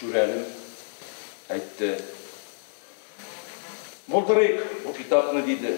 Şürelim aytdı. Болдырыйк bu kitapны dedi.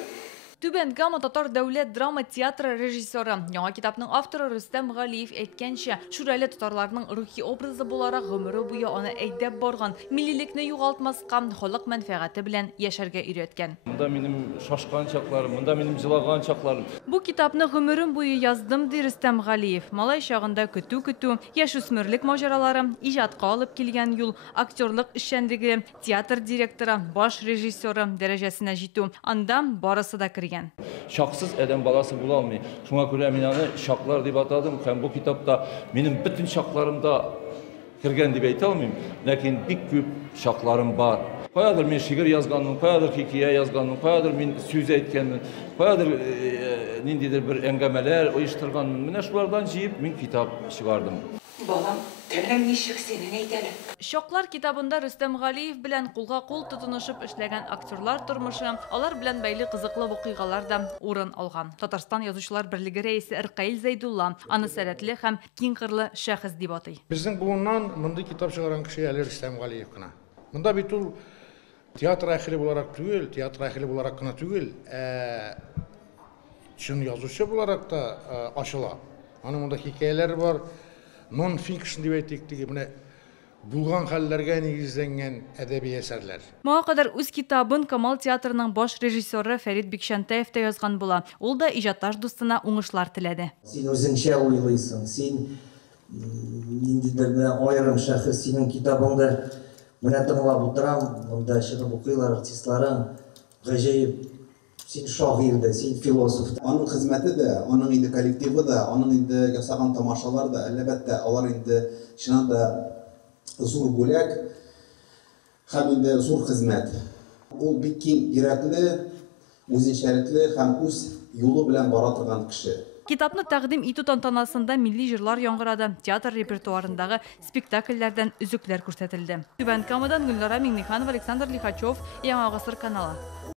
Түбән Кама Татар дәүләт драма театры режиссеры, яңа китапның авторы Рөстәм Галиев әйткәнчә, Шүрәле татарларның рухи образы буларак гомере буе аны әйдәп барган, милливлекне югалтмаска, халык мәнфәгате белән яшәргә өйрәткән. Монда минем шашкан чакларым, монда минем җылаган чакларым. Бу китапны гомерем буе яздым ди Рөстәм Галиев. Малай чагында көтү, яшүсмерлек маҗаралары, иҗатка алып килгән юл, актерлык эшчәнлеге, театр директоры, баш режиссеры дәрәҗәсенә җитү. Анда барысы да кергән. Шаксыз адам баласы була алмый. Шуңа күрә мин аны шаклар дип атадым. Һәм бу китапта минем бөтен шакларымда кергән дип әйтә алмыйм. Ләкин бик күп шакларым бар. Каядыр мин шигырь язганмын, каядыр хикая язганмын, каядыр мин сүз әйткәнмен, каядыр ниндидер бер әңгәмәләр оештырганмын. Менә шулардан җыеп мин китап чыгардым. Балам, телең ничек синең әйтәле? Шоклар китабында Рөстәм Галиев белән кулга-кул тотынышып эшләгән актерлар тормышы, алар белән бәйле кызыклы вакыйгалар да урын алган. Татарстан язучылар берлеге рәисе Иркаил Зәйдулла аны сәләтле һәм киң кырлы шәхес дип атый. Безнең буыннан мондый китап чыгарган кеше әле Рөстәм Галиев кына. Монда бит ул театр әһле буларак түгел, театр әһле буларак кына түгел, чын язучы буларак та ачыла. Аның монда хикаяләр бар. Non-fiction дип әйтик диге менә булган хәлләргә нигезләнгән әдәби әсәрләр. Моңа кадәр үз китабын Камал театрының баш режиссеры Фәрит Бикшәнтәев тә язган була. Ул да иҗатташ дустына уңышлар теләде. Син үзеңчә уйлыйсың, син ниндидер белән аерым шәхес синең китабыңда менә тыңлап утырам, монда чыгып укыйлар артистларың, гаҗәеп. Син шагыйрь дә, син философ да. Аның хезмәте дә, аның инде коллективы да, аның инде ясаган тамашалар да, әлбәттә, алар инде чыннан да зур бүләк һәм инде зур хезмәт. Ул бик киң йөрәкле, үзенчәлекле һәм үз юлы белән бара торган кеше. Китапны тәкъдим итү тантанасында милли җырлар яңгырады, театр репертуарындагы спектакльләрдән үзекләр күрсәтелде. Түбән Камадан Гөлнара Миңнеханова, Александр Лихачев, Яңа гасыр каналы.